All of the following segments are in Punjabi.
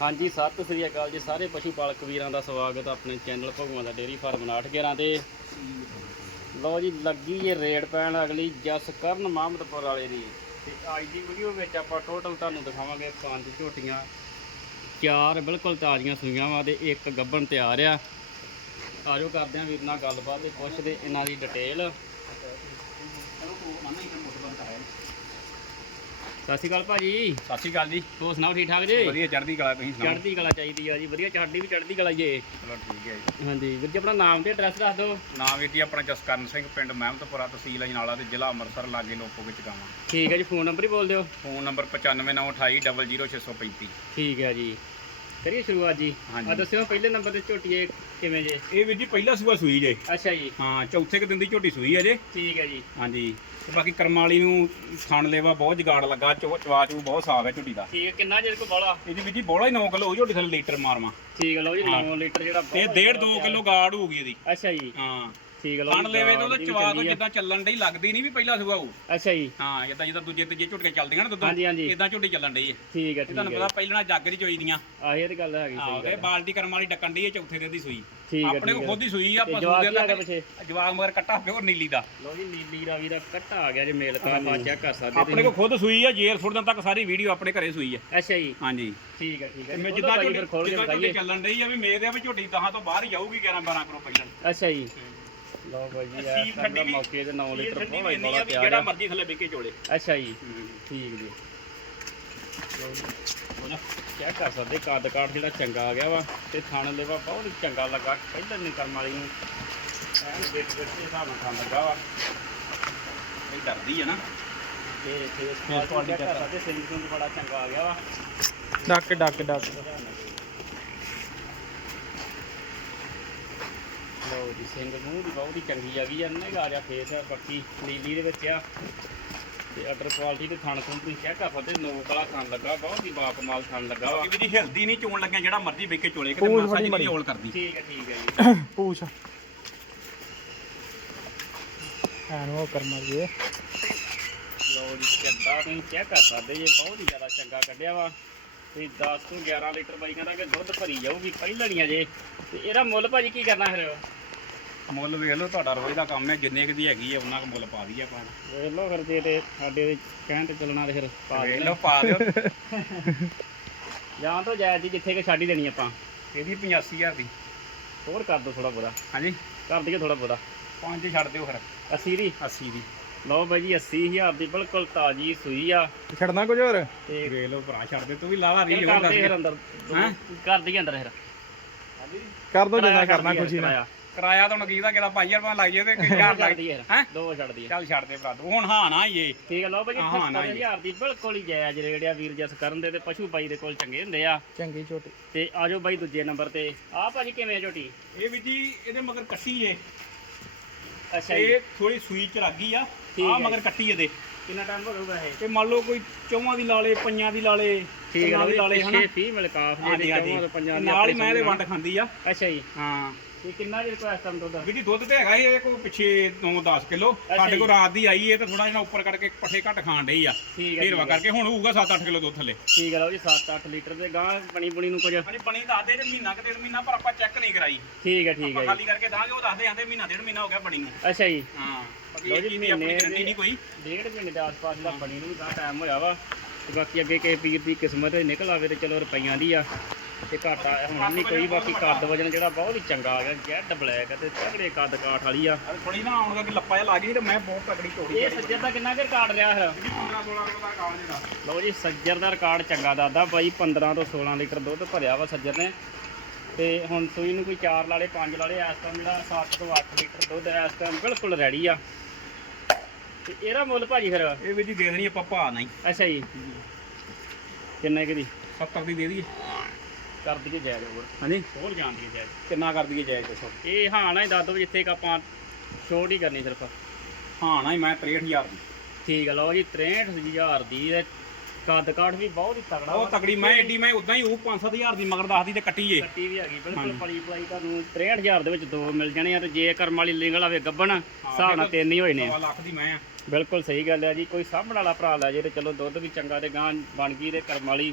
ਹਾਂਜੀ, ਸਤਿ ਸ੍ਰੀ ਅਕਾਲ ਜੀ ਸਾਰੇ ਪਸ਼ੂ ਪਾਲਕ ਵੀਰਾਂ ਦਾ ਸਵਾਗਤ ਆਪਣੇ ਚੈਨਲ ਭਗਵਾਨ ਦਾ ਡੇਰੀ ਫਾਰਮ 911 ਤੇ। ਲਓ ਜੀ, ਲੱਗੀ ਜੇ ਰੇਡ ਪੈਣ ਅਗਲੀ ਜਸ ਕਰਨ ਮੁਹੰਮਦਪੁਰ ਵਾਲੇ ਦੀ। ਤੇ ਅੱਜ ਦੀ ਵੀਡੀਓ ਵਿੱਚ ਆਪਾਂ ਟੋਟਲ ਤੁਹਾਨੂੰ ਦਿਖਾਵਾਂਗੇ ਪੰਜ ਝੋਟੀਆਂ, ਚਾਰ ਬਿਲਕੁਲ ਤਾਜ਼ੀਆਂ ਸੂਈਆਂ ਵਾ ਤੇ ਇੱਕ ਗੱਬਣ ਤਿਆਰ ਆ। ਆਜੋ ਕਰਦੇ ਆਂ ਵੀਰ ਨਾਲ ਗੱਲਬਾਤ ਤੇ ਪੁੱਛਦੇ ਇਹਨਾਂ ਦੀ ਡਿਟੇਲ ਸਤਿ ਸ਼੍ਰੀ ਅਕਾਲ ਭਾਜੀ। ਸਤਿ ਸ਼੍ਰੀ ਅਕਾਲ ਜੀ। ਹੋਰ ਸੁਣਾਓ ਠੀਕ ਠਾਕ ਜੀ? ਵਧੀਆ ਚੜ੍ਹਦੀ ਕਲਾ ਤੁਸੀਂ ਸੁਣਾਓ? ਚੜ੍ਹਦੀ ਕਲਾ ਚਾਹੀਦੀ ਆ ਜੀ ਵਧੀਆ ਚੜ੍ਹਦੀ ਵੀ ਚੜ੍ਹਦੀ ਕਲਾ ਜੇ ਚਲੋ ਠੀਕ ਹੈ ਜੀ। ਹਾਂਜੀ ਵੀਰ ਜੀ ਆਪਣਾ ਨਾਮ ਤੇ ਐਡਰੈਸ ਦੱਸ ਦਿਓ। ਨਾਮ ਵੀਰ ਜੀ ਆਪਣਾ ਜਸਕਰਨ ਸਿੰਘ ਪਿੰਡ ਮਹਿਮਤਪੁਰਾ ਤਹਿਸੀਲ ਅਜਨਾਲਾ ਤੇ ਜ਼ਿਲ੍ਹਾ ਅੰਮ੍ਰਿਤਸਰ ਲਾਗੇ ਲੋਕੋ ਵਿੱਚ ਗਾਵਾਂ। ਠੀਕ ਹੈ ਜੀ ਫੋਨ ਨੰਬਰ ਹੀ ਬੋਲ ਦਿਓ। ਫੋਨ ਨੰਬਰ 9598200635 ਠੀਕ ਹੈ ਜੀ। ਕਰੀਏ ਸ਼ੁਰੂਆਤ ਜੀ? ਹਾਂਜੀ। ਆ ਦੱਸਿਓ ਪਹਿਲੇ ਨੰਬਰ ਤੇ ਝੋਟੀਏ ਕਿਵੇਂ ਜੇ? ਇਹ ਵੀਰ ਜੀ ਪਹਿਲਾ ਸੂਆ ਸੂਈ ਜੇ। ਅੱਛਾ ਜੀ। ਹਾਂ ਚੌਥੇ ਕੁ ਦਿਨ ਦੀ ਝੋਟੀ ਸੂਈ ਹੈ ਜੇ। ਠੀਕ ਹੈ ਜੀ। ਹਾਂਜੀ। ਤੇ ਬਾਕੀ ਕਰਮ ਵਾਲੀ ਨੂੰ ਥਣ ਲੈਵਾ ਬਹੁਤ ਜਗਾੜ ਲੱਗਾ ਚੋ ਚਵਾ ਚੂ ਬਹੁਤ ਸਾਫ਼ ਹੈ ਝੋਟੀ ਦਾ। ਠੀਕ ਹੈ ਕਿੰਨਾ ਜੇ ਕੋ ਬਾਲਾ? ਇਹਦੀ ਵੀਰ ਜੀ ਬੋਲਾ ਹੀ 9 ਕਿਲੋ ਝੋਟੀ ਥੱਲੇ ਲੀਟਰ ਮਾਰਵਾ ਠੀਕ ਹੈ ਲਓ ਜੀ ਹਾਂ। 9 ਲੀਟਰ ਜਿਹੜਾ ਤੇ ਬਹੁਤ 1.5 ਜ਼ਿਆਦਾ 2 ਕਿਲੋ ਗਾੜ ਹੋਊਗੀ ਇਹਦੀ। ਅੱਛਾ ਜੀ। ਹਾਂ। ਠੀਕ ਹੈ ਲਓ ਜੀ, ਲੈਵੇ ਤਾਂ ਉਹਦਾ ਦੀ ਚਵਾ ਆ। ਜਿੱਦਾਂ ਚੱਲਣ ਡਈ ਲੱਗਦੀ ਨਹੀਂ ਵੀ ਪਹਿਲਾ ਸੂਆ ਹੋਊ ਅੱਛਾ ਜੀ। ਹਾਂ ਜਿੱਦਾਂ ਜਿੱਦਾਂ ਦੂਜੇ ਤੀਜੇ ਝੁੱਟਕੇ ਚੱਲਦੀਆਂ ਨਾ ਦੁੱਧੋਂ ਹਾਂਜੀ ਹਾਂਜੀ। ਇਦਾਂ ਝੁੱਟੀ ਚੱਲਣ ਡਈ ਹੈ ਠੀਕ ਹੈ ਠੀਕ ਤੁਹਾਨੂੰ ਹੈ ਪਤਾ ਪਹਿਲਾਂ ਜੱਗ ਦੀ ਚੋਈ ਦੀਆਂ। ਆਹ ਇਹ ਤੇ ਗੱਲ ਹੈਗੀ ਸਹੀ ਤੇ ਗੱਲ ਬਾਲਟੀ ਕਰਮ ਵਾਲੀ ਡੱਕਣ ਡਈ ਹੈ ਚੌਥੇ ਦਿਨ ਦੀ ਸੂਈ। ਠੀਕ ਹੈ ਆਪਣੇ ਕੋਲ ਹੈ ਖੁਦ ਹੀ ਸੂਈ ਆ ਤੇ ਆਪਾਂ ਜਵਾਕ ਸੂਦੇ ਕੀ ਆ ਗਿਆ ਦਾ ਪਿੱਛੇ? ਜਵਾਗ ਮਗਰ ਕੱਟਾ ਪਿਓਰ ਨੀਲੀ ਦਾ। ਲਓ ਜੀ ਨੀਲੀ ਰਾਵੀ ਦਾ ਕੱਟਾ ਆ ਗਿਆ ਜੇ ਮੇਲ ਕਾ ਪਾ ਚੈੱਕ ਕਰ ਸਕਦੇ ਆਪਣੇ ਕੋਲ ਖੁਦ ਸੂਈ ਆ ਜੇਰ ਦਿਨ ਤੱਕ ਸਾਰੀ ਵੀਡੀਓ ਆਪਣੇ ਘਰੇ ਸੂਈ ਆ। ਅੱਛਾ ਜੀ। ਹਾਂਜੀ। ਠੀਕ ਹੈ ਠੀਕ ਹੈ ਤੇ ਮੈਂ ਉਹ ਜਿੱਦਾਂ ਤਾਂ ਭਾਈ ਝੋਟੀ ਫਿਰ ਖੋਲ ਕੇ ਜਿੱਦਾਂ ਝੋਟੀ ਦਿਖਾਈਏ ਚੱਲਣ ਡਈ ਆ ਵੀ ਮੇਰੇ ਆ ਵੀ ਝੋਟੀ ਦਹਾਂ ਤੋਂ ਬਾਹਰ ਹੀ ਜਾਊਗੀ 11 12 ਕਿਲੋ ਪਹਿਲਾਂ। ਅੱਛਾ ਜੀ। ਲਓ ਭਾਈ ਜੀ ਸੀਲ ਇਹ ਖੱਡੀ ਸਾਡਾ ਵੀ- ਮੌਕੇ ਤੇ 9 ਇਹ ਲੀਟਰ ਠੰਡੀ ਬਹੁਤ ਵੀ ਇੰਨੀ ਬੜਾ ਆ ਵੀ ਤਿਆਰ ਜਿਹੜਾ ਆ। ਮਰਜ਼ੀ ਥੱਲੇ ਵਿਕੇ ਚੋਲੇ। ਅੱਛਾ ਜੀ ਠੀਕ ਜੀ। ਚੈੱਕ ਕਰ ਸਕਦੇ ਕੱਦ ਕਾਠ ਜਿਹੜਾ ਚੰਗਾ ਆ ਗਿਆ ਵਾ ਤੇ ਥਣ ਲੈਵਾ ਬਹੁਤ ਹੀ ਚੰਗਾ ਲੱਗਾ। ਪਹਿਲਾਂ ਨਹੀਂ ਕਰਮ ਵਾਲੀ ਨੂੰ ਐਨ ਦੇਖ ਦੇਖ ਕੇ ਹਿਸਾਬ ਨਾਲ ਥਣ ਲੱਗਾ ਵਾ। ਇਹ ਡਰਦੀ ਆ ਨਾ। ਤੇ face Face quality quality check ਕਰ check ਸਕਦੇ ਸਿੰਗ ਸੁੰਗ ਬੜਾ ਚੰਗਾ ਆ ਗਿਆ ਵਾ। Duck duck duck. ਲਓ ਜੀ ਸਿੰਘ ਮੂੰਹ ਦੀ ਬਹੁਤ ਹੀ ਚੰਗੀ ਆ ਗਈ ਆ ਨੇ ਆ ਗਿਆ ਫੇਸ ਆ ਬਾਕੀ ਨੀਲੀ ਦੇ ਵਿੱਚ ਆ। ਤੇ ਅਟਰ ਕੁਆਲਿਟੀ ਤੇ ਥਣ ਥਣ ਤੁਸੀਂ ਚੈੱਕ ਕਰ ਸਕਦੇ ਨੋਕ ਵਾਲਾ ਥਣ ਲੱਗਾ ਬਹੁਤ ਹੀ ਬਾਕਮਾਲ ਥਣ ਲੱਗਾ ਵਾ। ਵੀ ਹਿਲਦੀ ਨਹੀਂ ਚੋਣ ਲੱਗਿਆ ਜਿਹੜਾ ਮਰਜ਼ੀ ਵਿਕੇ ਚੋਲੇ ਕਿਤੇ ਮਾਸਾ ਜੀ। ਨਹੀਂ ਹੋਲ ਕਰਦੀ। ਠੀਕ ਹੈ ਠੀਕ ਹੈ ਜੀ। ਪੂਛ। ਐਨ ਉਹ ਕਰ ਮਾਰੀਏ ਲਓ ਜੀ ਕਿੱਦਾਂ ਤੁਸੀਂ ਚੈੱਕ ਕਰ ਸਕਦੇ ਜੇ ਬਹੁਤ ਹੀ ਜ਼ਿਆਦਾ ਚੰਗਾ ਕੱਢਿਆ ਵਾ। ਤੇ 10 ਤੋਂ 11 ਲੀਟਰ ਬਾਈ ਕਹਿੰਦਾ ਕਿ ਦੁੱਧ ਭਰੀ ਜਾਊਗੀ ਪਹਿਲਣੀਆਂ ਜੇ। ਤੇ ਇਹਦਾ ਮੁੱਲ ਭਾਜੀ ਕੀ ਕਰਨਾ ਫਿਰ? ਮੁੱਲ ਵੇਖ ਲਓ ਤੁਹਾਡਾ ਰੋਜ਼ ਦਾ ਕੰਮ ਹੈ ਜਿੰਨੇ ਕੁ ਦੀ ਹੈਗੀ ਹੈ ਉਹਨਾਂ ਕੁ ਮੁੱਲ ਪਾ ਦਈਏ ਆਪਾਂ। ਵੇਖ ਲਓ ਫਿਰ ਜੇ ਤੇ ਸਾਡੇ ਦੇ ਕਹਿਣ ਤੇ ਚੱਲਣਾ ਤੇ ਫਿਰ ਪਾ ਵੇਖ ਲਓ ਪਾ ਦਿਓ। ਜਾਂ ਤਾਂ ਜਾਇਜ਼ ਜੀ ਜਿੱਥੇ ਕਿ ਛੱਡ ਹੀ ਦੇਣੀ ਆਪਾਂ। ਇਹਦੀ 85000 ਦੀ। ਹੋਰ ਕਰ ਦੋ ਥੋੜਾ ਬਹੁਤਾ। ਹਾਂਜੀ। ਕਰ ਦਈਏ ਥੋੜਾ ਬਹੁਤਾ। ਪੰਜ ਛੱਡ ਦਿਓ ਫਿਰ। 80 ਦੀ? 80 ਦੀ। ਲਓ ਬਾਈ ਜੀ 80000 ਦੀ ਬਿਲਕੁਲ ਤਾਜੀ ਸੂਈ ਆ। ਛੱਡਣਾ ਕੁਝ ਹੋਰ? ਤੇ ਵੇਖ ਲਓ ਭਰਾ ਛੱਡ ਦੇ ਤੂੰ ਵੀ ਲਾਵਾ ਹੋਰ ਕਰਦੇ। ਫਿਰ ਦੱਸ ਅੰਦਰ। ਹੈਂ? ਕਰ ਦਈਏ ਅੰਦਰ ਫਿਰ। ਕਰ ਦੋ ਜਿੰਨਾ ਕਰਨਾ ਖੁਸ਼ੀ ਦਈਏ, ਨਾਲ ਕਿਰਾਇਆ। ਤਾਂ ਹੁਣ ਕਿਹਦਾ ਕਿਹਦਾ 5000 ਰੁਪਏ ਲੱਗ ਜੇ ਤੇ ਦੋ 1000 ਲੱਗ ਦਈਏ ਹੈਂ? ਦੋ ਛੱਡ ਦਈਏ ਚੱਲ ਛੱਡ ਦੇ ਭਰਾ ਤੂੰ ਹੁਣ ਹਾਂ ਨਾ ਇਹ ਠੀਕ ਹੈ ਲਓ ਭਾਜੀ ਹਾਂ, ਨਾ। 70000 ਦੀ ਬਿਲਕੁਲ ਹੀ ਜਾਇਜ਼ ਰੇਟ ਆ ਵੀਰ ਜਸ ਕਰਨ ਦੇ ਤੇ ਪਸ਼ੂ ਬਾਈ ਦੇ ਕੋਲ ਚੰਗੇ ਹੁੰਦੇ ਆ। ਚੰਗੀ ਝੋਟੀ। ਤੇ ਆਜੋ ਬਾਈ ਦੂਜੇ ਨੰਬਰ ਤੇ। ਆਹ ਭਾਜੀ ਕਿਵੇਂ ਆ ਝੋਟੀ? ਇਹ ਵੀ ਜੀ ਇਹਦੇ ਮਗਰ ਕੱਟੀ ਏ। ਅੱਛਾ ਜੀ। ਇਹ ਥੋੜੀ ਸੂਈ ਚ ਲੱਗੀ ਆ। ਆ ਮਗਰ ਕੱਟੀ ਇਹਦੇ। ਕਿੰਨਾ ਟਾਈਮ ਹੋ ਗਿਆ ਇਹ? ਤੇ ਮੰਨ ਲਓ ਕੋਈ ਚੌਵਾਂ ਦੀ ਲਾਲੇ ਪੰਜਾਂ ਦੀ ਲਾਲੇ ਠੀਕ ਹੈ ਦੀ ਲਾਲੇ ਹਨਾ? ਛੇ ਫੀਮੇਲ ਕਾਫ ਹਾਂਜੀ ਦੇ ਹਾਂਜੀ। ਚੌਵਾਂ ਤੋਂ ਪੰਜਾਂ ਦੀ ਨਾਲ ਹੀ ਮੈਂ ਇਹਦੇ ਵੰਡ ਖਾਂਦੀ ਆ। ਅੱਛਾ ਜੀ। ਹਾਂ। ਤੇ ਕਿੰਨਾ ਜੀ ਰਿਕੁਐਸਟ ਕਰਨ ਦੁੱਧ ਵੀ ਜੀ ਦੁੱਧ ਤੇ ਹੈਗਾ ਇਹ ਕੋਈ ਪਿੱਛੇ 9-10 ਕਿਲੋ। ਸਾਡੇ। ਕੋਲ ਰਾਤ ਦੀ ਆਈ ਏ ਤੇ ਥੋੜਾ ਜਿਹਾ ਉੱਪਰ ਕਰਕੇ ਪੱਠੇ ਘੱਟ ਖਾਣ ਡਈ ਆ। ਠੀਕ ਹੈ ਢੇਰਵਾ ਠੀਕ ਹੈ। ਕਰਕੇ ਹੁਣ ਹੋਊਗਾ 7-8 ਕਿਲੋ ਦੁੱਧ ਥੱਲੇ। ਠੀਕ ਹੈ ਲਓ ਜੀ 7-8 ਲੀਟਰ ਦੇ ਗਾਂ ਬਣੀ ਬੁਣੀ ਨੂੰ ਕੁਝ। ਹਾਂਜੀ ਬਣੀ ਦੱਸਦੇ ਤੇ ਮਹੀਨਾ ਕਿ ਡੇਢ ਮਹੀਨਾ ਪਰ ਆਪਾਂ ਚੈੱਕ ਨਹੀਂ ਕਰਾਈ। ਠੀਕ ਹੈ ਠੀਕ ਆਪਾਂ ਹੈ ਖਾਲੀ ਕਰਕੇ ਦਾਂਗੇ ਉਹ ਦੱਸਦੇ ਆਂਦੇ ਮਹੀਨਾ ਡੇਢ ਮਹੀਨਾ ਹੋ ਗਿਆ ਬਣੀ ਨੂੰ। ਜੀ ਅੱਛਾ ਜੀ। ਹਾਂ ਬਾਕੀ ਲਓ ਇਹ ਜੀ, ਚੀਜ਼ ਦੀ ਆਪਣੀ ਮਹੀਨੇ ਗਰੰਟੀ ਦੇ- ਨਹੀਂ ਕੋਈ। ਡੇਢ ਮਹੀਨੇ ਦੇ ਆਸ-ਪਾਸ ਦਾ ਬਣੀ ਨੂੰ ਦਾ ਟਾਈਮ ਹੋਇਆ ਵਾ। ਤੇ ਬਾਕੀ ਅੱਗੇ ਕਿਸੇ ਦੀ ਕਿਸਮਤ ਨਿਕਲ ਆਵੇ ਤੇ ਚਲੋ ਰੁਪਈਆਂ ਦੀ ਆ। ਤੇ ਘਾਟਾ ਹੁਣ ਨਹੀਂ ਕੋਈ ਬਾਕੀ ਕੱਦ ਵਜਨ ਜਿਹੜਾ ਬਹੁਤ ਹੀ ਚੰਗਾ ਆ ਗਿਆ। ਜੈਡ ਬਲੈਕ ਤੇ ਤਗੜੇ ਕੱਦ ਕਾਠ ਵਾਲੀ ਆ। ਥੋੜੀ ਨਾ ਆਉਣ ਕਿ ਲੱਪਾ ਜਿਹਾ ਲੱਗ ਗਈ ਤੇ ਮੈਂ ਬਹੁਤ ਤਕੜੀ ਚੋੜੀ ਇਹ ਸੱਜਰ ਦਾ ਕਿੰਨਾ ਕੁ ਰਿਕਾਰਡ ਲਿਆ ਫਿਰ? 15 16 ਕਿਲੋ ਦਾ ਕਾਲ ਜਿਹੜਾ। ਲਓ ਜੀ ਸੱਜਰ ਦਾ ਰਿਕਾਰਡ ਚੰਗਾ ਦੱਸਦਾ ਬਾਈ 15 ਤੋਂ 16 ਲੀਟਰ ਦੁੱਧ ਭਰਿਆ ਵਾ ਸੱਜਰ ਨੇ। ਤੇ ਹੁਣ ਸੂਈ ਨੂੰ ਕੋਈ 4 ਲਾਲੇ 5 ਲਾਲੇ ਇਸ ਟਾਈਮ ਜਿਹੜਾ 7 ਤੋਂ 8 ਲੀਟਰ ਦੁੱਧ ਇਸ ਟਾਈਮ ਬਿਲਕੁਲ ਰੈਡੀ ਆ। ਤੇ ਇਹਦਾ ਮੁੱਲ ਭਾਜੀ ਫਿਰ? ਇਹ ਵੀ ਜੀ ਦੇ ਦੇਣੀ ਆਪਾਂ ਭਾ ਨਹੀਂ ਅੱਛਾ ਜੀ। ਕਿੰਨੇ ਕੁ ਦੀ? 70 ਦੀ ਦੇ ਦਈਏ। ਕਰ ਦਈਏ ਜਾਇਜ਼ ਹੋਰ। ਹਾਂਜੀ। ਹੋਰ ਜਾਣ ਦਈਏ ਜਾਇਜ਼। ਕਿੰਨਾ ਕਰ ਦਈਏ ਜਾਇਜ਼ ਦੱਸੋ? ਇਹ ਹਾਂ ਨਾ ਹੀ ਦੱਸ ਦਿਓ ਵੀ ਜਿੱਥੇ ਕਿ ਆਪਾਂ ਛੋਟ ਹੀ ਕਰਨੀ ਸਿਰਫ। ਹਾਂ ਨਾ ਹੀ ਮੈਂ 63000 ਦੀ। ਠੀਕ ਆ ਲਓ ਜੀ 63000 ਦੀ ਕੱਦ ਕਾਠ ਵੀ ਬਹੁਤ ਹੀ ਤਗੜਾ ਉਹ ਤਕੜੀ ਮੈਂ ਏਡੀ ਮੈਂ ਉਦਾਂ ਹੀ ਉਹ 5-7000 ਦੀ ਮਗਰ ਦੱਸਦੀ ਤੇ ਕੱਟੀ ਏ ਕੱਟੀ ਵੀ ਹੈਗੀ ਬਿਲਕੁਲ। ਪਲੀ ਪਲਾਈ ਤੁਹਾਨੂੰ 63000 ਦੇ ਵਿੱਚ ਦੋ ਮਿਲ ਜਾਣੇ ਆ ਤੇ ਜੇ ਕਰਮ ਵਾਲੀ ਲਿੰਗਲ ਆਵੇ ਗੱਬਣ ਹਿਸਾਬ ਨਾਲ ਤਿੰਨ ਹੀ ਹੋਏ ਨੇ ਸਵਾ ਲੱਖ ਦੀ ਮੈਂ ਆ। ਬਿਲਕੁਲ ਸਹੀ ਗੱਲ ਹੈ ਜੀ ਕੋਈ ਸਾਂਭਣ ਵਾਲਾ ਭਰਾ ਲੈ ਜੇ ਤੇ ਚਲੋ ਦੁੱਧ ਵੀ ਚੰਗਾ ਤੇ ਗਾਂ ਬਣ ਗਈ ਤੇ ਕਰਮ ਵਾਲੀ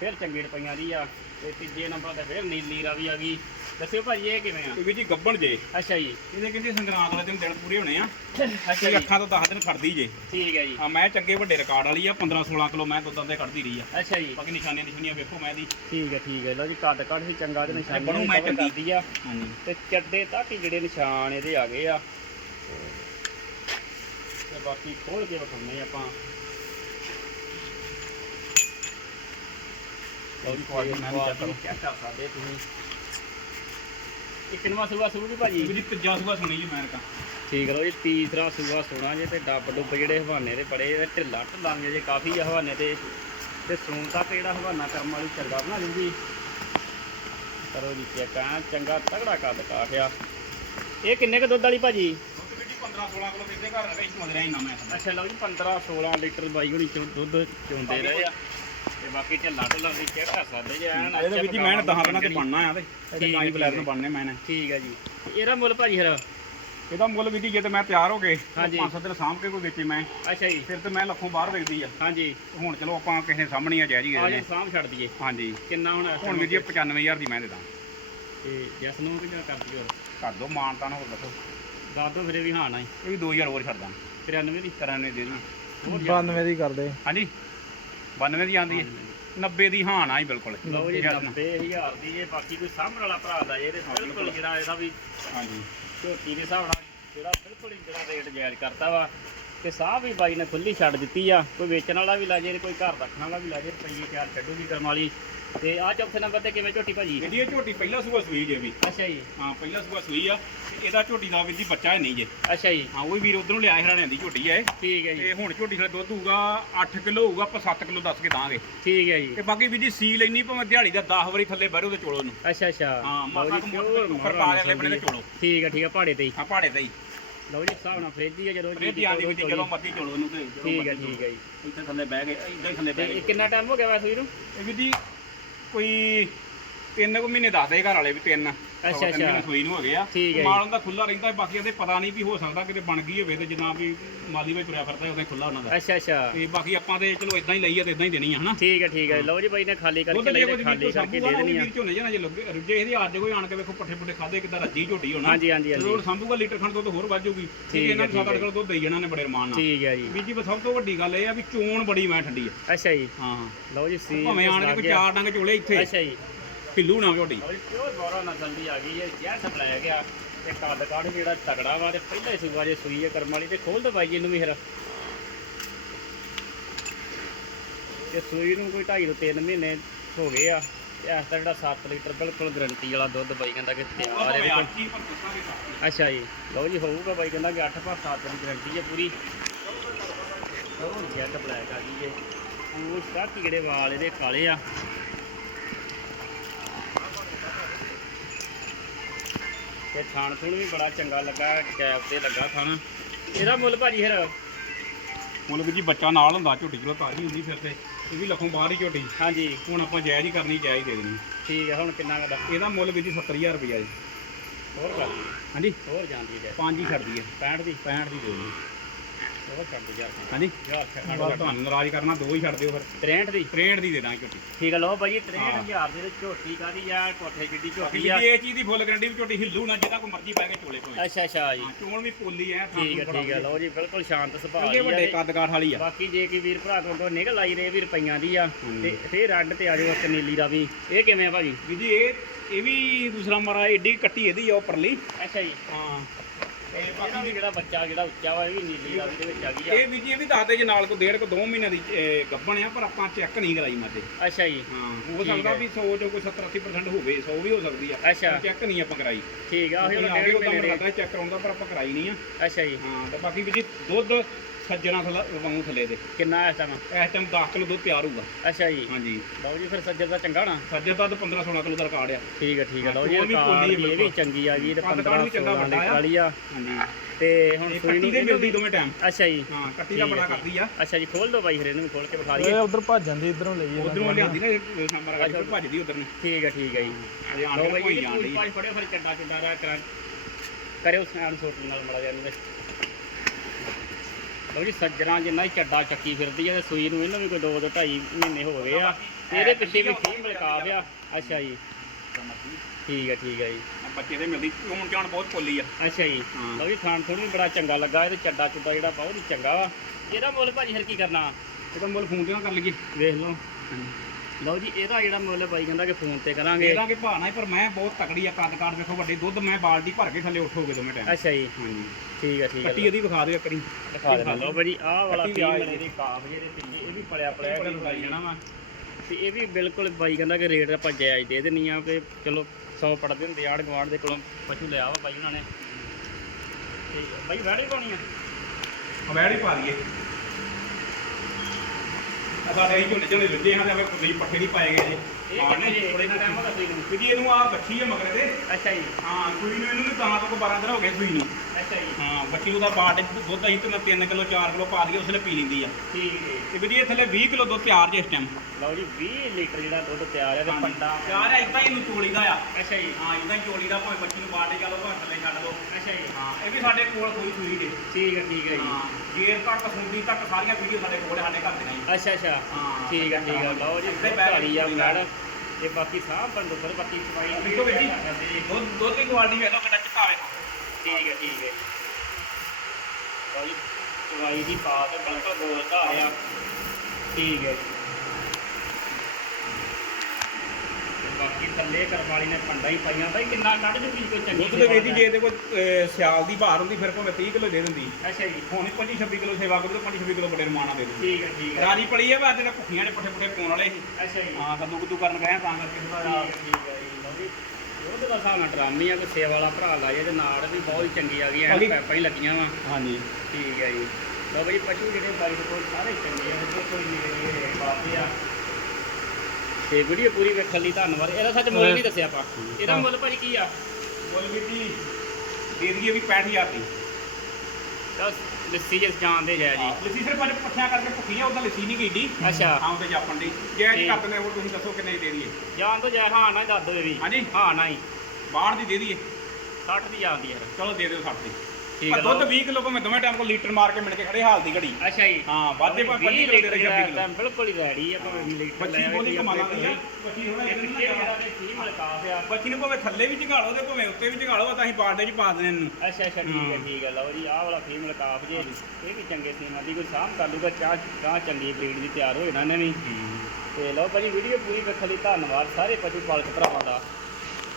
ਫਿਰ ਚੰਗੀ ਰੁਪਈਆਂ ਦੀ ਆ ਤੇ ਤੀਜੇ ਨੰਬਰ ਤੇ ਫਿਰ ਨੀਲੀ ਰਾਵੀ ਆ ਗਈ। ਦੱਸਿਓ ਭਾਜੀ ਇਹ ਕਿਵੇਂ ਆ? ਵੀ ਜੀ ਗੱਬਣ ਜੇ। ਅੱਛਾ ਜੀ। ਇਹਦੇ ਕਹਿੰਦੇ ਸੰਗਰਾਂਦ ਵਾਲੇ ਦਿਨ ਦਿਨ ਪੂਰੇ ਹੋਣੇ ਆ। ਅੱਛਾ ਤੇ ਜੀ। ਅੱਖਾਂ ਤੋਂ 10 ਦਿਨ ਖੜਦੀ ਜੇ। ਠੀਕ ਹੈ ਜੀ। ਆ ਮੈਂ ਚੰਗੇ ਵੱਡੇ ਰਿਕਾਰਡ ਵਾਲੀ ਆ 15 16 ਕਿਲੋ ਮੈਂ ਦੁੱਧ ਦੇ ਕੱਢਦੀ ਰਹੀ ਆ। ਅੱਛਾ ਜੀ। ਬਾਕੀ ਨਿਸ਼ਾਨੀਆਂ ਨਿਸ਼ਾਨੀਆਂ ਵੇਖੋ ਮੈਂ ਦੀ ਠੀਕ ਹੈ ਠੀਕ ਹੈ। ਲਓ ਜੀ ਕੱਦ ਕੱਦ ਵੀ ਚੰਗਾ ਤੇ ਨਿਸ਼ਾਨੀ ਬਣੂ ਮੈਂ ਚੰਗੀ। ਕਰਦੀ ਆ। ਹਾਂਜੀ। ਤੇ ਚੱਡੇ ਤੱਕ ਜਿਹੜੇ ਨਿਸ਼ਾਨ ਇਹਦੇ ਆ ਗਏ ਆ। ਤੇ ਬਾਕੀ ਖੋਲ ਕੇ ਵਿਖਾਉਂਦੇ ਆਪਾਂ। ਲਓ ਜੀ ਕੁਆਲਿਟੀ ਮੈਂ ਵੀ ਚੈੱਕ ਕਰੋ। ਚੈੱਕ ਕਰ ਸਕਦੇ ਤੁਸੀਂ। ਇਹ ਕਿੰਨਵਾ ਸੂਆ ਸੂਗੀ ਇਹ ਭਾਜੀ? ਵੀ ਜੀ ਤੀਜਾ ਸੂਆ ਸੁਣੀ ਜੀ ਮੈਂ ਤਾਂ। ਠੀਕ ਲਓ ਜੀ ਤੀਸਰਾ ਸੂਆ ਸੋਣਾ ਜੇ ਤੇ ਡੱਬ ਡੁੱਬ ਜਿਹੜੇ ਹਵਾਨੇ ਦੇ ਬੜੇ ਇਹਦੇ ਢਿੱਲਾ ਢਿੱਲਾਂ ਜੇ ਕਾਫੀ ਆ ਹਵਾਨੇ ਤੇ। ਤੇ ਸੂਣ ਤੱਕ ਜਿਹੜਾ ਹਵਾਨਾ ਕਰਮ ਵਾਲੀ ਚੰਗਾ ਬਣਾ ਲੂਗੀ ਕਰੋ ਜੀ ਚੈੱਕ ਆ ਚੰਗਾ ਤਗੜਾ ਕੱਦ ਕਾਠਿਆ ਇਹ ਕਿੰਨੇ ਕ ਦੁੱਧ ਵਾਲੀ ਭਾਜੀ? ਦੁੱਧ ਵੀ ਜੀ 15 16 ਕਿਲੋ ਕਿਤੇ ਘਰ ਰਹੀ ਸਮਝ ਰਿਹਾ ਇੰਨਾ ਮੈਂ ਅੱਛਾ ਲਓ ਜੀ 15 16 ਲੀਟਰ ਬਾਈ ਹੁਣੀ ਚੋਂ ਦੁੱਧ ਚੋਂਦੇ ਰਹੇ ਆ। ਤੇ ਬਾਕੀ ਢਿੱਲਾ ਢਿੱਲਾ ਦੀ ਚੈੱਕ ਕਰ ਸਕਦੇ ਜੇ ਐਨ ਇਹਦੇ ਵਿੱਚ ਜੀ ਮੈਂ 10 ਦਿਨਾਂ ਤੇ ਬਣਨਾ ਆ ਤੇ ਇਹਦੇ ਬਲੈਕ ਠੀਕ ਨੂੰ ਬਣਨੇ ਮੈਂ ਨੇ ਠੀਕ ਹੈ ਜੀ। ਇਹਦਾ ਮੁੱਲ ਭਾਜੀ ਫਿਰ? ਇਹਦਾ ਮੁੱਲ ਵੀ ਜੀ ਜੇ ਤੇ ਮੈਂ ਤਿਆਰ ਹੋ ਗਏ ਹਾਂਜੀ। 500 ਦਿਨ ਸਾਂਭ ਕੇ ਕੋਈ ਵੇਚੇ ਮੈਂ। ਅੱਛਾ ਜੀ। ਫਿਰ ਤੇ ਮੈਂ ਲੱਖੋਂ ਬਾਹਰ ਵੇਚਦੀ ਆ। ਹਾਂਜੀ। ਹੁਣ ਚਲੋ ਆਪਾਂ ਕਿਸੇ ਦੇ ਸਾਹਮਣੇ ਆ ਆ ਗਏ ਜੀ ਨੇ ਸਾਂਭ ਛੱਡ ਦਈਏ। ਹਾਂਜੀ। ਕਿੰਨਾ ਹੁਣ ਹੁਣ ਵੀ ਜੀ 95000 ਦੀ ਮੈਂ ਦੇ ਦਾਂ। ਤੇ ਜਸ ਨੂੰ ਕਿੰਨਾ ਕਰ ਦਿਓ? ਕਰ ਦੋ ਮਾਨ ਤਾਂ ਹੋਰ ਦੱਸੋ। ਦੱਸ ਦੋ ਫਿਰ ਵੀ ਹਾਂ ਨਾ ਇਹ ਵੀ 2000 ਹੋਰ ਛੱਡ ਦਾਂ। 93 ਦੀ? ਕਰਾਂ ਨੇ ਦੇ ਦਾਂ। ਹੋਰ ਜ਼ਿਆਦਾ। 92 ਦੀ ਕਰਦੇ। ਹਾਂਜੀ। 92 ਦੀ ਆਂਦੀ ਹੈ। 90 ਦੀ ਹਾਂ ਨਾ ਹੀ ਬਿਲਕੁਲ। ਲਓ ਜੀ ਯਾਰ ਨਾ। 90000 ਦੀ ਇਹ ਬਾਕੀ ਕੋਈ ਸਾਂਭਣ ਵਾਲਾ ਭਰਾ ਦਾ ਇਹਦੇ ਬਿਲਕੁਲ। ਜਿਹੜਾ ਇਹਦਾ ਵੀ ਹਾਂਜੀ। ਝੋਟੀ ਦੇ ਹਿਸਾਬ ਨਾਲ ਜਿਹੜਾ ਬਿਲਕੁਲ ਹੀ ਜਿਹੜਾ ਰੇਟ ਜਾਇਜ਼ ਕਰਤਾ ਵਾ। ਤੇ ਸਾਹ ਵੀ ਬਾਈ ਨੇ ਖੁੱਲੀ ਛੱਡ ਦਿੱਤੀ ਆ। ਕੋਈ ਵੇਚਣ ਵਾਲਾ ਵੀ ਲੈ ਜੇ ਕੋਈ ਘਰ ਰੱਖਣ ਵਾਲਾ ਵੀ ਲੈ ਜੇ ਰੁਪਈਏ ਚਾਰ ਛੱਡੂਗੀ ਕਰਮ ਵਾਲੀ। ਤੇ ਆ ਚੌਥੇ ਨੰਬਰ ਤੇ ਕਿਵੇਂ ਝੋਟੀ ਭਾਜੀ? ਇਹਦੀ ਇਹ ਝੋਟੀ ਪਹਿਲਾ ਸੂਆ ਸੂਈ ਜੇ ਵੀ। ਅੱਛਾ ਜੀ। ਹਾਂ ਪਹਿਲਾ ਸੂਆ ਸੂਈ ਆ ਤੇ ਇਹਦਾ ਝੋਟੀ ਦਾ ਵੀ ਜੀ ਬੱਚਾ ਹੈ ਨਹੀਂ ਜੇ। ਅੱਛਾ ਜੀ। ਹਾਂ ਉਹ ਵੀ ਵੀਰ ਉਧਰੋਂ ਲਿਆ ਹਰਿਆਣੇ ਦੀ ਝੋਟੀ ਹੈ। ਠੀਕ ਹੈ ਜੀ। ਤੇ ਹੁਣ ਝੋਟੀ ਦਾ ਦੁੱਧ ਹੋਊਗਾ 8 ਕਿਲੋ ਹੋਊਗਾ ਆਪਾਂ 7 ਕਿਲੋ ਦੱਸ ਕੇ ਦਾਂਗੇ। ਠੀਕ ਹੈ ਜੀ। ਤੇ ਬਾਕੀ ਵੀ ਜੀ ਸੀਲ ਇੰਨੀ ਭਾਵੇਂ ਦਿਹਾੜੀ ਦਾ 10 ਵਾਰੀ ਥੱਲੇ ਬਹਿਰੋ ਤੇ ਚੋਲੋ ਨੂੰ ਅੱਛਾ ਅੱਛਾ। ਹਾਂ ਮਾਸਾ ਜੀ, ਕੁ pure ਮੁੱਠ ਪਾ ਦੇ ਅਗਲੇ ਬਣੇ ਤੇ। ਚੋਲੋ। ਠੀਕ ਹੈ ਠੀਕ ਹੈ ਪਹਾੜੇ ਤੇ ਹੀ। ਆ ਪਹਾੜੇ ਤੇ ਹੀ। ਲਓ ਜੀ ਹਿਸਾਬ ਨਾਲ ਫ੍ਰਿਜ ਹੀ ਜਦੋਂ ਦੀ ਆਂਦੀ ਵੀ ਜੀ ਜਦੋਂ ਮਰਜ਼ੀ ਚੋਲੋ ਇਹਨੂੰ ਤੇ ਠੀਕ ਹੈ ਠੀਕ ਹੈ ਜੀ। ਇੱਥੇ ਥੱਲੇ ਬਹਿ ਗਏ ਹੀ ਥੱਲੇ ਬਹਿ ਗਏ ਕਿੰਨਾ ਟਾਈਮ ਹੋ ਗਿਆ ਵੈਸੇ ਇਹਨੂੰ ਇਹ ਵੀ ਜੀ ਕੋਈ ਤਿੰਨ ਕੁ ਮਹੀਨੇ ਦੱਸਦੇ ਘਰ ਵਾਲੇ ਵੀ ਤਿੰਨ। ਅੱਛਾ, ਤਿੰਨ ਮਹੀਨੇ ਅੱਛਾ। ਸੂਈ ਨੂੰ ਹੋ ਗਏ ਆ। ਠੀਕ ਹੈ ਜੀ। ਮਾਲ ਦਾ ਖੁੱਲਾ ਰਹਿੰਦਾ ਬਾਕੀ ਇਹਦੇ ਪਤਾ ਨਹੀਂ ਵੀ ਹੋ ਸਕਦਾ ਕਿਤੇ ਬਣ ਗਈ ਹੋਵੇ ਤੇ ਜਿੰਨਾ ਵੀ ਮਾਲੀ ਵਿੱਚ ਤੁਰਿਆ ਫਿਰਦਾ ਉਹਦਾ ਖੁੱਲਾ ਉਹਨਾਂ ਦਾ। ਅੱਛਾ ਅੱਛਾ। ਤੇ ਬਾਕੀ ਆਪਾਂ ਤੇ ਚਲੋ ਇਦਾਂ ਹੀ ਲਈ ਆ ਤੇ ਇਦਾਂ ਹੀ ਦੇਣੀ ਆ ਹਨਾ? ਠੀਕ ਹੈ ਠੀਕ ਹੈ। ਲਓ ਜੀ ਬਾਈ ਨੇ ਖਾਲੀ ਕਰਕੇ ਲਈ ਖਾਲੀ ਕਰਕੇ ਦੇ ਦੇਣੀ ਆ। ਝੋਨੇ ਜਣਾ ਜੇ ਲੱਗੇ ਜੇ ਇਹਦੀ ਅੱਜ ਕੋਈ ਆਣ ਕੇ ਵੇਖੋ ਪੱਠੇ ਪੁੱਠੇ ਖਾਦੇ ਕਿਦਾਂ ਰੱਜੀ ਝੋਟੀ ਹੋਣਾ ਹਾਂਜੀ ਹਾਂਜੀ ਹਾਂਜੀ। ਜਦੋਂ ਸੰਭੂਗਾ ਲੀਟਰ ਖੰਡ ਦੁੱਧ ਹੋਰ ਵੱਧ ਜਾਊਗੀ। ਠੀਕ ਇਹਨਾਂ ਨੂੰ ਠੀਕ 7-8 ਕਿਲੋ ਦੁੱਧ ਦੇਈ ਜਾਣਾ ਨੇ ਬੜੇ ਰਮਾਨ ਨਾਲ। ਠੀਕ ਹੈ ਜੀ। ਵੀ ਜੀ ਬਸ ਸਭ ਤੋਂ ਵੱਡੀ ਗੱਲ ਇਹ ਆ ਵੀ ਚੋਣ ਬੜੀ ਮੈਂ ਠੰਡੀ ਆ। ਅੱਛਾ ਜੀ। ਹਾਂ। ਲਓ ਜੀ ਸੀ ਭਾਵੇਂ ਆਣ ਕੇ ਕੋਈ ਚਾਰ ਡੰਗ ਚੋਲੇ ਇੱਥੇ। ਅੱਛਾ ਜੀ। ਢਿੱਲੂ ਨਾ ਝੋਟੀ। ਲਓ ਜੀ ਪਿਓਰ ਬੋਰਾ ਨਸਲ ਦੀ ਆ ਗਈ ਹੈ ਜੈ ਸਪਲਾਇਆ ਗਿਆ। ਤੇ ਕੱਦ ਕਾਠ ਜਿਹੜਾ ਤਗੜਾ ਵਾ ਤੇ ਪਹਿਲਾਂ ਹੀ ਸੂਆ ਜੇ ਸੂਈ ਹੈ ਕਰਮ ਵਾਲੀ ਤੇ ਖੋਲ ਦੋ ਬਾਈ ਜੀ ਇਹਨੂੰ ਵੀ ਫਿਰ। ਤੇ ਸੂਈ ਨੂੰ ਕੋਈ 2.5 ਤੋਂ 3 ਮਹੀਨੇ ਹੋ ਗਏ ਆ ਤੇ ਇਸ ਦਾ ਜਿਹੜਾ 7 ਲੀਟਰ ਬਿਲਕੁਲ ਗਰੰਟੀ ਵਾਲਾ ਦੁੱਧ ਬਾਈ ਕਹਿੰਦਾ ਕਿ ਤਿਆਰ ਹੈ। ਅੱਛਾ ਜੀ ਲਓ ਜੀ ਹੋਊਗਾ ਬਾਈ ਕਹਿੰਦਾ ਕਿ 8 ਪਰ 7 ਦੀ ਗਰੰਟੀ ਹੈ ਪੂਰੀ। ਉਹ ਜੈਟ ਬਲੈਕ ਆ ਗਈ ਜੇ ਉਹ ਵਾਲ ਇਹਦੇ ਕਾਲੇ ਆ। ਤੇ ਥਾਣ ਥੁਣ ਵੀ ਬੜਾ ਚੰਗਾ ਲੱਗਾ ਕੈਪ ਤੇ ਲੱਗਾ ਥਾਣ ਇਹਦਾ ਮੁੱਲ ਭਾਜੀ ਫਿਰ? ਹੁਣ ਵੀ ਜੀ ਬੱਚਾ ਨਾਲ ਹੁੰਦਾ ਝੋਟੀ ਚਲੋ ਤਾਜੀ ਹੁੰਦੀ ਫਿਰ ਤੇ। ਇਹ ਵੀ ਲੱਖੋਂ ਬਾਹਰ ਹੀ ਝੋਟੀ। ਹਾਂਜੀ। ਹੁਣ ਆਪਾਂ ਜਾਇਜ਼ ਹੀ ਕਰਨੀ ਜਾਇਜ਼ ਦੇ ਦੇਣੀ। ਠੀਕ ਹੈ ਹੁਣ ਕਿੰਨਾ ਕਦਾ ਇਹਦਾ ਮੁੱਲ ਵੀ ਜੀ 70000 ਰੁਪਇਆ ਜੀ। ਹੋਰ ਕਰ ਹਾਂਜੀ। ਹੋਰ ਜਾਂਦੀ ਹੈ। ਪੰਜ ਹੀ ਛੱਡਦੀ ਹੈ। 65 ਦੀ? 65 ਦੀ ਦੇ ਦੇ ਯਾਰ ਹਾਂਜੀ। ਤੁਹਾਨੂੰ ਨਾਰਾਜ਼ ਕਰਨਾ ਦੋ ਹੀ ਛੱਡ ਦਿਓ ਫਿਰ। 63 ਦੀ। 63 ਦੀ ਦੇ ਦਾਂਗੇ ਝੋਟੀ। ਠੀਕ ਹੈ ਲਓ ਭਾਜੀ 63000 ਦੇ ਵਿੱਚ ਝੋਟੀ ਕਾਦੀ ਆ ਕੋਠੇ ਕਿੱਡੀ ਬਾਕੀ ਝੋਟੀ ਆ। ਜੀ ਇਹ ਚੀਜ਼ ਦੀ ਫੁੱਲ ਗਰੰਟੀ ਵੀ ਝੋਟੀ ਹਿੱਲੂ ਨਾ ਜਿਹਦਾ ਕੋਈ ਮਰਜ਼ੀ ਪੈ ਕੇ ਚੋਲੇ ਕੋਈ ਅੱਛਾ ਅੱਛਾ ਜੀ। ਚੋਣ ਵੀ ਪੋਲੀ ਐ ਠੀਕ ਹੈ ਠੀਕ ਹੈ ਲਓ ਜੀ ਬਿਲਕੁਲ ਸ਼ਾਂਤ ਸੁਭਾਅ ਅੱਗੇ ਦੀ ਆ ਵੱਡੇ ਤੇ ਕੱਦ ਕਾਠ ਵਾਲੀ ਆ। ਬਾਕੀ ਜੇ ਕੀ ਵੀਰ ਭਰਾ ਕੋਲ ਨਿਕਲ ਆਈ ਰੇ ਵੀ ਰੁਪਈਆਂ ਦੀ ਆ। ਤੇ ਫੇਰ ਅੱਡ ਤੇ ਆ ਜਾਓ ਇੱਕ ਨੀਲੀ ਦਾ ਵੀ। ਇਹ ਕਿਵੇਂ ਆ ਭਾਜੀ? ਵੀ ਜੀ ਇਹ ਇਹ ਵੀ ਦੂਸਰਾ ਮਾਰਾ ਏਡੀ ਕੱਟੀ ਇਹਦੀ ਆ ਉੱਪਰਲੀ। ਅੱਛਾ ਜੀ। ਹਾਂ। ਤੇ ਬਾਕੀ ਵੀ ਜਿਹੜਾ ਬੱਚਾ ਜਿਹੜਾ ਉੱਚਾ ਵਾ ਇਹ ਵੀ ਨੀਲੀ ਦਾ ਦੇ ਵਿੱਚ ਆ ਗਈ ਆ। ਇਹ ਵੀ ਜੀ ਇਹ ਵੀ ਦੱਸਦੇ ਜੇ ਨਾਲ ਕੋ ਡੇਢ ਕੋ 2 ਮਹੀਨਿਆਂ ਦੀ ਇਹ ਗੱਭਣ ਆ ਪਰ ਆਪਾਂ ਚੈੱਕ ਨਹੀਂ ਕਰਾਈ ਮਾਤੇ ਅੱਛਾ ਜੀ। ਹਾਂ ਹੋ ਠੀਕ ਸਕਦਾ ਹੈ। ਵੀ 100 ਚੋਂ ਕੋਈ 70 80% ਹੋਵੇ 100 ਵੀ ਹੋ ਸਕਦੀ ਆ। ਅੱਛਾ। ਚੈੱਕ ਨਹੀਂ ਆਪਾਂ ਕਰਾਈ। ਠੀਕ ਆ ਉਹੀ ਡੇਢ ਮਹੀਨੇ ਲੱਗਦਾ ਚੈੱਕ ਕਰਾਉਂਦਾ ਪਰ ਆਪਾਂ ਕਰਾਈ ਨਹੀਂ ਆ। ਅੱਛਾ ਜੀ। ਹਾਂ ਤੇ ਬਾਕੀ ਵੀ ਜੀ ਦੁੱਧ ਸੱਜਣਾ ਥਲਾ ਵਾਂਗੂ ਥੱਲੇ ਦੇ। ਕਿੰਨਾ ਇਸ ਟਾਈਮ ਇਸ ਟਾਈਮ 10 ਕਿਲੋ ਦੁੱਧ ਤਿਆਰ ਹੋਊਗਾ। ਅੱਛਾ ਜੀ। ਹਾਂਜੀ। ਲਓ ਜੀ ਫਿਰ ਸੱਜਰ ਦਾ ਚੰਗਾ ਨਾ ਸੱਜੇ ਤਾਂ 15 16 ਕਿਲੋ ਦਾ ਰਿਕਾਰਡ ਆ। ਠੀਕ ਹੈ ਠੀਕ ਹੈ ਲਓ ਜੀ ਦੀ ਇਹ ਵੀ। ਚੰਗੀ ਆ ਗਈ ਤੇ ਕੱਦ 15 ਕਾਠ ਵੀ ਚੰਗਾ 16 ਵੱਡਾ ਆ। ਲੀਟਰ ਵਾਲੀ ਆ। ਹਾਂਜੀ। ਤੇ ਹੁਣ ਇਹ ਸੂਈ ਨੂੰ ਦੇ ਮਿਲਦੀ ਦੋਵੇਂ ਟਾਈਮ ਅੱਛਾ ਜੀ। ਹਾਂ ਕੱਟੀ ਦਾ ਬੜਾ ਕਰਦੀ ਆ। ਅੱਛਾ ਜੀ ਖੋਲ ਦੋ ਬਾਈ ਫਿਰ ਇਹਨੂੰ ਵੀ ਖੋਲ ਕੇ ਵਿਖਾ ਇਹ ਦਈਏ। ਉਧਰ ਭੱਜ ਜਾਂਦੀ ਇਧਰੋਂ ਲਈ ਉਧਰੋਂ ਲਿਆਂਦੀ ਨਾ ਗੱਡੀ ਅੱਛਾ। ਭੱਜਦੀ ਉਧਰ ਨੂੰ। ਠੀਕ ਹੈ ਠੀਕ ਹੈ ਜੀ। ਅਜੇ ਆਣ ਲਓ ਬਾਈ ਕੋਈ ਜੀ ਜਾਣ ਪੂਰੀ ਦੀ ਪਾਣੀ ਫੜਿਓ ਫਿਰ ਚੱਡਾ ਚੁੱਡਾ ਰਾ ਕਰਾਂ। ਕਰਿਓ ਸਿਆਣ ਸੋਟ ਨਾਲ ਮੜਾ ਜਾ ਜੀ ਸੱਜਣਾ ਜਿੰਨਾ ਹੀ ਚੱਡਾ ਚੱਕੀ ਫਿਰਦੀ ਆ ਤੇ ਸੂਈ ਨੂੰ ਇਹਨੂੰ ਵੀ ਕੋਈ 2 ਤੋਂ 2.5 ਮਹੀਨੇ ਹੋ ਗਏ ਆ। ਇਹਦੇ ਪਿੱਛੇ ਵੀ ਫੀਮੇਲ ਕਾਫ ਆ ਅੱਛਾ ਜੀ। ਠੀਕ ਹੈ ਠੀਕ ਹੈ ਜੀ। ਬੱਚੇ ਦੇ ਮਿਲਦੀ ਹੁਣ ਜਾਣ ਬਹੁਤ ਪੋਲੀ ਆ। ਅੱਛਾ ਜੀ। ਵੀ ਖਾਣ ਥੋੜੀ ਵੀ ਬੜਾ ਚੰਗਾ ਲੱਗਾ ਇਹਦੇ ਚੱਡਾ ਚੁੱਡਾ ਜਿਹੜਾ ਬਹੁਤ ਹੀ ਚੰਗਾ ਵਾ। ਇਹਦਾ ਮੁੱਲ ਭਾਜੀ ਫਿਰ ਕੀ ਕਰਨਾ? ਇਹਦਾ ਮੁੱਲ ਫੋਨ ਤੇ ਨਾ ਕਰ ਲਈਏ। ਵੇਖ ਲਓ। ਲਓ ਜੀ ਇਹਦਾ ਜਿਹੜਾ ਮੁੱਲ ਬਾਈ ਕਹਿੰਦਾ ਕਿ ਫੋਨ ਤੇ ਕਰਾਂਗੇ। ਇਹਦਾ ਕਿ ਭਾਣਾ ਪਰ ਮੈਂ ਬਹੁਤ ਤਕੜੀ ਆ ਕੱਦ ਕਾਠ ਵੇਖੋ ਵੱਡੇ ਦੁੱਧ ਮੈਂ ਬਾਲਟੀ ਭਰ ਕੇ ਥੱਲੇ ਉੱਠੋਗੇ ਦੋਵੇਂ ਟਾਈਮ ਅੱਛਾ ਜੀ। ਹਾਂਜੀ। ਠੀਕ ਹੈ ਠੀਕ ਹੈ ਕੱਟੀ ਇਹਦੀ ਵਿਖਾ ਦਿਓ ਕਰੀ ਦਿਖਾ ਦੇਣਾ ਲਓ ਭਾਜੀ ਆਹ ਵਾਲਾ ਕੱਟੀ ਆ। ਫੀਮੇਲ ਇਹਦੀ। ਕਾਫ ਜਿਹਦੇ ਪਿੱਛੇ ਇਹ ਵੀ ਪਲਿਆ ਇਹ ਕੇ ਲਗਾਈ ਜਾਣਾ ਵਾ। ਤੇ ਇਹ ਵੀ ਬਿਲਕੁਲ ਬਾਈ ਕਹਿੰਦਾ ਕਿ ਰੇਟ ਆਪਾਂ ਜਾਇਜ਼ ਦੇ ਦੇਣੀ ਆ ਕਿ ਚਲੋ 100 ਪੜਦੇ ਹੁੰਦੇ ਆੜ ਗਵਾੜ ਦੇ ਕੋਲੋਂ ਪਸ਼ੂ ਲਿਆ ਵਾ ਬਾਈ ਉਹਨਾਂ ਨੇ। ਤੇ ਬਾਈ ਵੈੜ ਪਾਉਣੀ ਆ? ਵੈੜ ਪਾ ਦਈਏ। ਆ ਸਾਡੇ ਇਹ ਝੋਨੇ ਝੋਨੇ ਲੱਗੇ ਹਾਂ ਤੇ ਕੋਈ ਪੱਠੇ ਨਹੀਂ ਪਾਏ ਗਏ ਇਹ ਹਾਂ ਨਹੀਂ ਜੇ ਥੋੜੇ ਕਿੰਨਾ ਟਾਈਮ ਹੋ ਗਿਆ ਸੂਈ ਨੂੰ? ਵੀ ਜੀ ਇਹਨੂੰ ਆ ਬੱਚੀ ਆ ਮਗਰ ਦੇ ਅੱਛਾ ਜੀ। ਹਾਂ ਸੂਈ ਨੂੰ ਇਹਨੂੰ ਵੀ ਤਾਂ ਤੋਂ 12 ਦਿਨ ਹੋ ਗਏ ਸੂਈ ਨੂੰ। ਅੱਛਾ ਜੀ। ਹਾਂ ਬੱਚੀ ਨੂੰ ਦਾ ਬਾਟ ਦੁੱਧ ਅਸੀਂ ਤੇ ਮੈਂ 3 ਕਿਲੋ 4 ਕਿਲੋ ਪਾ ਦਈਏ ਉਸਲੇ ਪੀ ਲੈਂਦੀ ਆ। ਠੀਕ ਹੈ ਤੇ ਵੀ ਜੀ ਇਹ ਥੱਲੇ 20 ਕਿਲੋ ਦੁੱਧ ਤਿਆਰ ਜੇ ਇਸ ਟਾਈਮ ਲਓ ਜੀ 20 ਲੀਟਰ ਜਿਹੜਾ ਦੁੱਧ ਤਿਆਰ ਹੈ ਤੇ ਪੰਡਾ ਤਿਆਰ ਹੈ ਇਦਾਂ ਹੀ ਇਹਨੂੰ ਚੋਲੀ ਦਾ ਆ। ਅੱਛਾ ਜੀ। ਹਾਂ ਇਦਾਂ ਹੀ ਚੋਲੀ ਦਾ ਭਾਵੇਂ ਬੱਚੀ ਨੂੰ ਬਾਟ ਚਲੋ ਭਾਵੇਂ ਥੱਲੇ ਛੱਡ ਦੋ। ਅੱਛਾ ਜੀ। ਹਾਂ ਇਹ ਵੀ ਸਾਡੇ ਕੋਲ ਕੋਈ ਸੂਈ ਦੇ। ਠੀਕ ਹੈ ਠੀਕ ਹੈ ਜੀ। ਹਾਂ ਗੇਰ ਤੱਕ ਸੁੰਡੀ ਤੱਕ ਸਾਰੀਆਂ ਵੀਡੀਓ ਸਾਡੇ ਕੋਲ ਸਾਡੇ ਘਰ ਦੇ। ਅੱਛਾ ਅੱਛਾ। ਹਾਂ। ਠੀਕ ਹੈ ਠੀਕ ਹੈ ਲਓ ਜੀ ਇੱਥੇ ਭਾਰੀ ਆ ਵੈੜ ਤੇ ਬਾਕੀ ਸਾਹ ਬੰਦੋ ਫਿਰ ਬਾਕੀ ਚਵਾਈ ਦੇਖੋ ਵੀਰ ਜੀ। ਦੁੱਧ ਦੁੱਧ ਦੀ ਕੁਆਲਿਟੀ ਵੇਖੋ ਕਿੰਨਾ ਚਿੱਟਾ ਵੇ ਠੀਕ ਹੈ ਠੀਕ ਹੈ ਭਾਈ ਚਵਾਈ ਦੀ ਬਾਤ ਬਿਲਕੁਲ ਬੋਲਦਾ ਆ ਠੀਕ ਹੈ ਜੀ। ਤੇ ਬਾਕੀ ਥੱਲੇ ਕਰਮ ਵਾਲੀ ਨੇ ਪੰਡਾ ਹੀ ਪਾਈਆਂ। ਬਾਈ ਕਿੰਨਾ ਕੱਢ ਜੂਗੀ ਕੋਈ ਚੰਗੀ ਦੁੱਧ ਦੇ ਵੇਦੀ ਜੇ ਕੋਲ ਅਹ, ਸਿਆਲ ਦੀ ਬਾਹਰ ਹੁੰਦੀ ਫਿਰ ਭਾਵੇਂ 30 ਕਿਲੋ ਦੇ ਦਿੰਦੀ। ਅੱਛਾ ਜੀ। ਹੁਣ 25 26 ਕਿਲੋ ਸੇਵਾ ਕਰੂ 25 26 ਕਿਲੋ ਬੜੇ ਰਮਾਨਾ ਦੇ ਦਿੰਦੀ। ਠੀਕ ਹੈ ਠੀਕ ਹੈ। ਰਾਜੀ ਪੜੀ ਹੈ ਵਾ ਜਿਹੜੇ ਭੁੱਖੀਆਂ ਨੇ ਪੱਠੇ ਪੁੱਠੇ ਪਾਉਣ ਵਾਲੇ ਸੀ। ਅੱਛਾ ਜੀ। ਹਾਂ ਕੱਦੂ ਕੁੱਦੂ ਕਰਨ ਗਏ ਆ, ਤਾਂ ਕਰਕੇ ਥੋੜਾ ਠੀਕ ਹੈ ਜੀ। ਲਓ ਜੀ। ਉਹਦੇ ਦਾ ਨਾਲ ਡਰਾਮੀ ਆ ਕੋਈ ਸੇਵਾ ਵਾਲਾ ਭਰਾ ਲਾਏ ਤੇ ਨਾਲ ਵੀ ਬਹੁਤ ਹੀ ਚੰਗੀ ਆ ਗਈ ਐ ਅਗੀ- ਪੈਪਾਂ ਹੀ ਲੱਗੀਆਂ ਵਾ। ਹਾਂਜੀ। ਠੀਕ ਹੈ ਜੀ। ਲਓ ਬਈ ਪਸ਼ੂ ਜਿਹੜੇ ਬਾਈ ਕੋਲ ਸਾਰੇ ਚੰਗੇ ਆ ਤੇ ਕੋਈ ਨਹੀਂ ਜਿਹੜੇ ਬਾਤੇ ਆ। ਤੇ ਵੀਡੀਓ ਪੂਰੀ ਵੇਖਣ ਲਈ ਧੰਨਵਾਦ। ਇਹਦਾ ਸੱਚ ਮੁੱਲ ਨਹੀਂ ਦੱਸਿਆ ਆਪਾਂ। ਇਹਦਾ ਮੁੱਲ ਭਾਜੀ ਕੀ ਆ? ਬੋਲ ਵੀ ਜੀ ਦੇ ਦਈਏ ਵੀ 65000 ਦੀ। ਦਸ ਲੱਸੀ ਜਿਸ ਜਾਣਦੇ ਜੈ ਜੀ। ਲੱਸੀ ਸਿਰਫ ਅੱਜ ਪੱਠਿਆਂ ਕਰਕੇ ਭੁੱਖੀਆਂ ਉਹਦਾ ਲੱਸੀ ਨਹੀਂ ਗਈਦੀ ਅੱਛਾ। ਹਾਂ ਉਹਦੇ ਜਾਪਣ ਦੀ ਜੇ। ਕੱਟ ਨੇ ਉਹ ਤੁਸੀਂ ਦੱਸੋ ਕਿੰਨੇ ਦੀ ਦੇ ਦਈਏ? ਜਾਣ ਤੋਂ ਜੈ ਹਾਂ ਨਾ ਦੱਸ ਦੋ ਇਹ ਵੀ। ਹਾਂਜੀ। ਹਾਂ ਨਾ ਹੀ। ਬਾਹਰ ਦੀ ਦੇ ਦਈਏ। 60 ਦੀ ਜਾਂਦੀ ਯਾਰ ਚਲੋ ਦੇ ਦਿਓ 60 ਦੀ। ਠੀਕ ਹੈ ਦੁੱਧ ਲਓ। 20 ਕਿਲੋ ਭਾਵੇਂ ਦੋਵੇਂ ਟਾਈਮ ਕੋ ਲੀਟਰ ਮਾਰ ਕੇ ਮਿਣ ਕੇ ਖੜੇ ਹਾਲ ਦੀ ਘੜੀ। ਅੱਛਾ ਜੀ। ਹਾਂ ਵਾਧੇ ਭਾਵੇਂ 25 ਕਿਲੋ ਦੇ 26 ਕਿਲੋ। ਬਿਲਕੁਲ ਹੀ ਰੈਡੀ ਆ ਭਾਵੇਂ ਲੀਟਰ ਬੱਚੀ ਲੈ ਬੋਲੀ ਕਮਾਲਾਂ ਦੀ ਆ। ਬੱਚੀ ਥੋੜਾ ਇਹ ਪਿੱਛੇ ਮੇਰਾ ਤੇ ਕੀ ਮਲਕਾਫ ਆ। ਬੱਚੀ ਨੂੰ ਭਾਵੇਂ ਥੱਲੇ ਵੀ ਝਗਾਲੋ ਤੇ ਭਾਵੇਂ ਉੱਤੇ ਵੀ ਝਗਾਲੋ ਤਾਂ ਅਸੀਂ ਬਾਰਡੇ 'ਚ ਪਾ ਦੇਣੇ ਇਹਨੂੰ। ਅੱਛਾ ਅੱਛਾ ਠੀਕ ਹੈ। ਠੀਕ ਹੈ ਲਓ ਜੀ ਆਹ ਵਾਲਾ ਫੀਮੇਲ ਕਾਫ ਜੇ। ਇਹ ਵੀ ਚੰਗੇ ਸੀਮਾਂ ਦੀ ਕੋਈ ਸਾਂਭ ਕਰ ਲੂਗਾ ਚਾਹ ਚਾਹ ਚੰਗੀ ਬਰੀਡ ਦੀ ਤਿਆਰ ਹੋ ਜਾਣਾ ਇਹਨੇ ਵੀ ਤੇ ਲਓ ਭਾਜੀ ਵੀਡੀਓ ਪੂਰੀ ਵੇਖਣ ਲਈ ਧੰਨਵਾਦ ਸਾਰੇ ਪਸ਼ੂ ਪਾਲਕ ਭਰਾਵਾਂ ਦਾ।